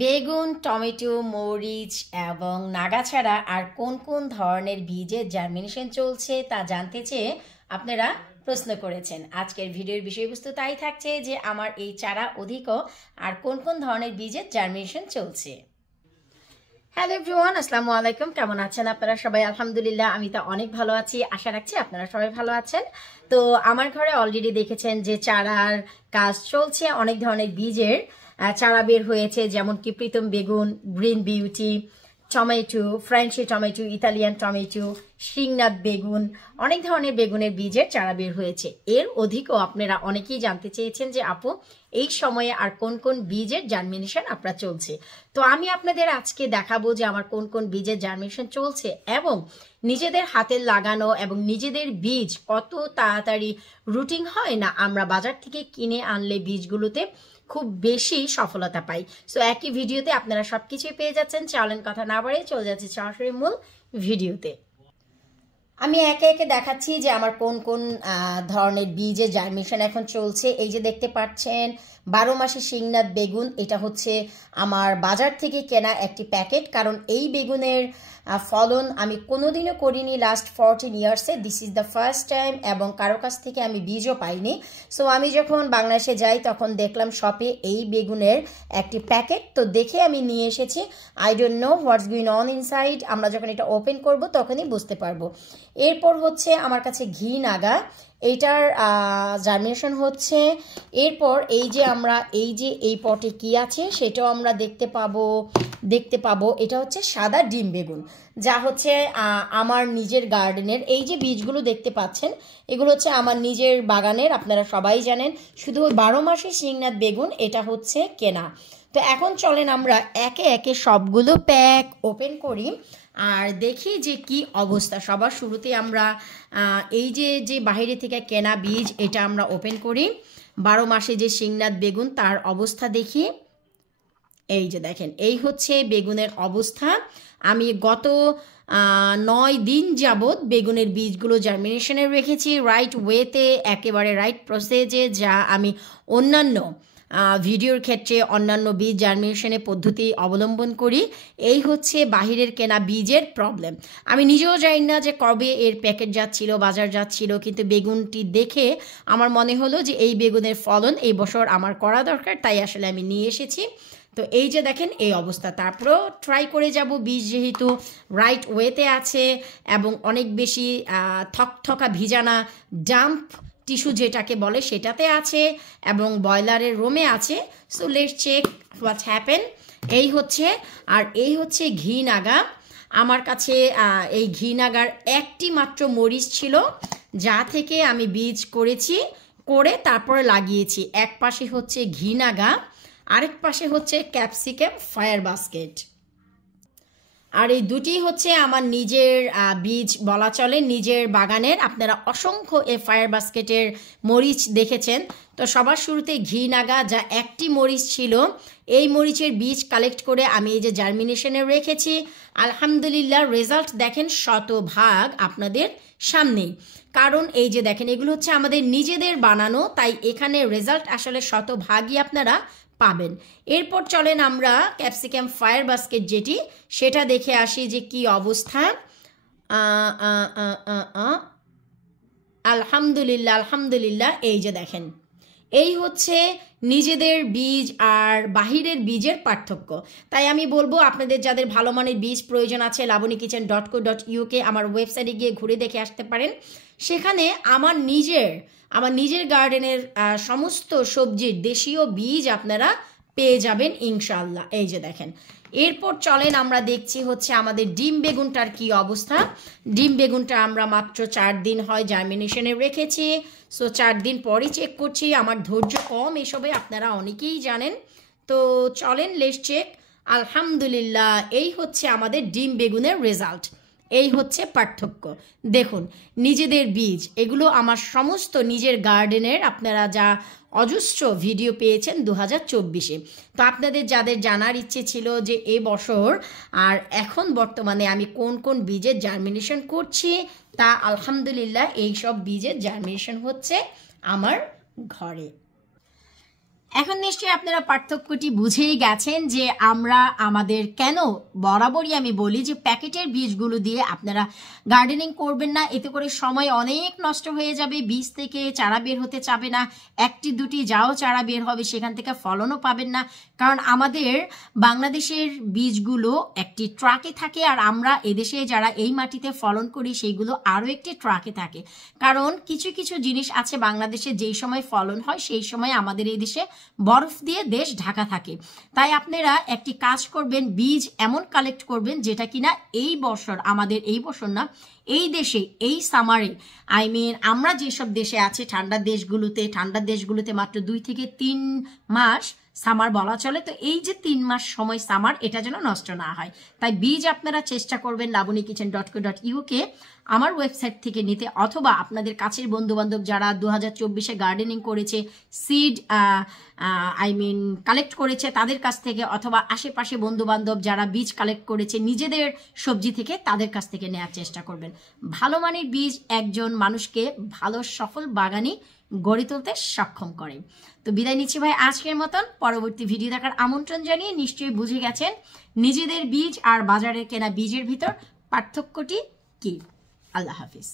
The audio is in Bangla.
বেগুন, টমেটো, মরিচ এবং নাগা ছাড়া আর কোন কোন ধরনের বীজের জার্মিনেশন চলছে তা জানতে চেয়ে আপনারা প্রশ্ন করেছেন। আজকের ভিডিওর বিষয়বস্তু তাই থাকছে যে আমার এই চারা অধিকও আর কোন কোন ধরনের বীজের জার্মিনেশন চলছে। হ্যালো এভরিওয়ান, আসসালামু আলাইকুম। কেমন আছেন আপনারা সবাই? আলহামদুলিল্লাহ, আমি তো অনেক ভালো আছি। আশা রাখছি আপনারা সবাই ভালো আছেন। তো আমার ঘরে অলরেডি দেখেছেন যে চারার কাজ চলছে, অনেক ধরনের বীজের চারা বের হয়েছে, যেমন কি প্রীতম বেগুন, green beauty, tomato, Frenchy tomato, Italian tomato, Shingnath বেগুন, অনেক ধরনের বেগুনের বীজের চারা বের হয়েছে। এর অধিকও আপনারা অনেকেই জানতে চেয়েছেন যে আপু এই সময়ে আর কোন কোন বীজের জার্মিনেশন আপনার চলছে। তো আমি আপনাদের আজকে দেখাবো যে আমার কোন কোন বীজের জার্মিনেশন চলছে এবং নিজেদের হাতে লাগানো এবং নিজেদের বীজ কত তাড়াতাড়ি রুটিং হয় না আমরা বাজার থেকে কিনে আনলে বীজগুলোতে খুব বেশি সফলতা পাই। সো একই ভিডিওতে আপনারা সবকিছুই পেয়ে যাচ্ছেন। চলেন কথা না বাড়িয়ে চলে যাচ্ছে সরাসরি মূল ভিডিওতে। আমি একে একে দেখাচ্ছি যে আমার কোন কোন ধরনের বীজের জার্মিনেশন এখন চলছে। এই যে দেখতে পাচ্ছেন 12 মাসে শিংনাথ বেগুন, এটা হচ্ছে আমার বাজার থেকে কেনা একটি প্যাকেট, কারণ এই বেগুনের ফলন আমি কোনোদিনও করিনি লাস্ট 14 ইয়ার্সে। This is the first time এবং কারো কাছ থেকে আমি বীজও পাইনি। সো আমি যখন বাংলাদেশে যাই তখন দেখলাম শপে এই বেগুনের একটি প্যাকেট, তো দেখে আমি নিয়ে এসেছি। I don't know what's going on inside, আমরা যখন এটা ওপেন করব তখনই বুঝতে পারবো। এরপর হচ্ছে আমার কাছে ঘি নাগা, এইটার জার্মিনেশন হচ্ছে। এরপর এই যে আমরা এই পটে কি আছে সেটাও আমরা দেখতে পাবো এটা হচ্ছে সাদা ডিম বেগুন, যা হচ্ছে আমার নিজের গার্ডেনের। এই যে বীজগুলো দেখতে পাচ্ছেন এগুলো হচ্ছে আমার নিজের বাগানের, আপনারা সবাই জানেন। শুধু 12 মাসে শিংনাথ বেগুন এটা হচ্ছে কেনা। তো এখন চলেন আমরা একে একে সবগুলো প্যাক ওপেন করি আর দেখি যে কি অবস্থা। সবার শুরুতে আমরা এই যে বাইরে থেকে কেনা বীজ এটা আমরা ওপেন করি। 12 মাসে যে শিংনাথ বেগুন তার অবস্থা দেখি। এই যে দেখেন, এই হচ্ছে বেগুনের অবস্থা। আমি গত 9 দিন যাবৎ বেগুনের বীজগুলো জার্মিনেশনে রেখেছি রাইট ওয়েতে, একেবারে রাইট প্রসেসে, যা আমি অন্যান্য ভিডিওর ক্ষেত্রে অন্যান্য বীজ জার্মিনেশনের পদ্ধতি অবলম্বন করি। এই হচ্ছে বাহিরের কেনা বীজের প্রবলেম। আমি নিজেও জানি না যে কবে এর প্যাকেট যাচ্ছিল, বাজার যাচ্ছিল, কিন্তু বেগুনটি দেখে আমার মনে হলো যে এই বেগুনের ফলন এই বছর আমার করা দরকার, তাই আসলে আমি নিয়ে এসেছি। তো এই যে দেখেন এই অবস্থা। তারপরেও ট্রাই করে যাব, বীজ যেহেতু রাইট ওয়েতে আছে এবং অনেক বেশি থকথকা ভিজানা ডাম্প টিস্যু যেটাকে বলে সেটাতে আছে এবং বয়লারের রোমে আছে। So let's check what's happen. এই হচ্ছে, আর এই হচ্ছে ঘি নাগা। আমার কাছে এই ঘি নাগার একটি মাত্র মরিচ ছিল, যা থেকে আমি বীজ করে তারপরে লাগিয়েছি। এক পাশে হচ্ছে ঘি নাগা, আরেক পাশে হচ্ছে ক্যাপসিকাম ফায়ার বাস্কেট। আর এই দুটি হচ্ছে আমার নিজের বীজ বলা চলে, নিজের বাগানের। আপনারা অসংখ্য এই ফায়ার বাস্কেটের মরিচ দেখেছেন। তো সবার শুরুতে ঘি নাগা, যা একটি মরিচ ছিল, এই মরিচের বীজ কালেক্ট করে আমি এই যে জার্মিনেশনে রেখেছি। আলহামদুলিল্লাহ রেজাল্ট দেখেন শতভাগ আপনাদের সামনেই। কারণ এই যে দেখেন এগুলো হচ্ছে আমাদের নিজেদের বানানো, তাই এখানে রেজাল্ট আসলে শতভাগই আপনারা পাবেন। এরপর চলেন আমরা ক্যাপসিকাম ফায়ার বাস্কেট যেটি, সেটা দেখে আসি যে কি অবস্থা। আলহামদুলিল্লাহ। এই যে দেখেন, এই হচ্ছে নিজেদের বীজ আর বাহিরের বীজের পার্থক্য। তাই আমি বলবো আপনাদের যাদের ভালো মানের বীজ প্রয়োজন আছে, labonikichen.co.uk আমার ওয়েবসাইটে গিয়ে ঘুরে দেখে আসতে পারেন। সেখানে আমার নিজের গার্ডেনের সমস্ত সবজির দেশীয় বীজ আপনারা পেয়ে যাবেন ইনশাল্লাহ। এই যে দেখেন। এরপর চলেন আমরা দেখছি হচ্ছে আমাদের ডিম বেগুনটার কি অবস্থা। ডিম বেগুনটা আমরা মাত্র 4 দিন হয় জার্মিনেশনে রেখেছি। সো 4 দিন পরই চেক করছি। আমার ধৈর্য কম এসবে, আপনারা অনেকেই জানেন। তো চলেন লেটস চেক। আলহামদুলিল্লাহ, এই হচ্ছে আমাদের ডিম বেগুনের রেজাল্ট। এই হচ্ছে পার্থক্য। দেখুন নিজেদের বীজ, এগুলো আমার সমস্ত নিজের গার্ডেনের। আপনারা যা অজস্র ভিডিও পেয়েছেন 2024-এ। তো আপনাদের যাদের জানার ইচ্ছে ছিল যে এ বছর আর এখন বর্তমানে আমি কোন কোন বীজের জার্মিনেশন করছি, তা আলহামদুলিল্লাহ এই সব বীজের জার্মিনেশন হচ্ছে আমার ঘরে। এখন নিশ্চয়ই আপনারা পার্থক্যটি বুঝেই গেছেন যে আমরা আমাদের কেন বরাবরই আমি বলি যে প্যাকেটের বীজগুলো দিয়ে আপনারা গার্ডেনিং করবেন না, এতে করে সময় অনেক নষ্ট হয়ে যাবে, বীজ থেকে চারা বের হতে চাবে না, একটি দুটি যাও চারা বের হবে সেখান থেকে ফলনও পাবেন না। কারণ আমাদের বাংলাদেশের বীজগুলো একটি ট্রাকে থাকে আর আমরা এদেশে যারা এই মাটিতে ফলন করি সেইগুলো আরও একটি ট্রাকে থাকে। কারণ কিছু কিছু জিনিস আছে বাংলাদেশে যেই সময় ফলন হয় সেই সময় আমাদের এই দেশে বরফ দিয়ে দেশ ঢাকা থাকে। তাই আপনারা একটি কাজ করবেন, বীজ এমন কালেক্ট করবেন যেটা কিনা এই বছর, আমাদের এই বছর না, এই দেশে এই সামারে, আমরা যেসব দেশে আছে ঠান্ডার দেশগুলোতে মাত্র 2 থেকে 3 মাস সামার বলা চলে। তো এই যে 3 মাস সময় সামার, এটা যেন নষ্ট না হয়। তাই বীজ আপনারা চেষ্টা করবেন labunikitchen.co.uk আমার ওয়েবসাইট থেকে নিতে, অথবা আপনাদের কাছের বন্ধুবান্ধব যারা 2024-এ গার্ডেনিং করেছে, সিড কালেক্ট করেছে তাদের কাছ থেকে, অথবা আশেপাশে বন্ধুবান্ধব যারা বীজ কালেক্ট করেছে নিজেদের সবজি থেকে, তাদের কাছ থেকে নেওয়ার চেষ্টা করবেন। ভালো মানের বীজ একজন মানুষকে ভালো সফল বাগানি গড়ে তুলতে সক্ষম করে। তো বিদায় নিচ্ছি ভাই আজকের মতন। পরবর্তী ভিডিও দেখার আমন্ত্রণ জানিয়ে নিশ্চয়ই বুঝে গেছেন নিজেদের বীজ আর বাজারে কেনা বীজের ভিতর পার্থক্যটি কি। আল্লাহ হাফিজ।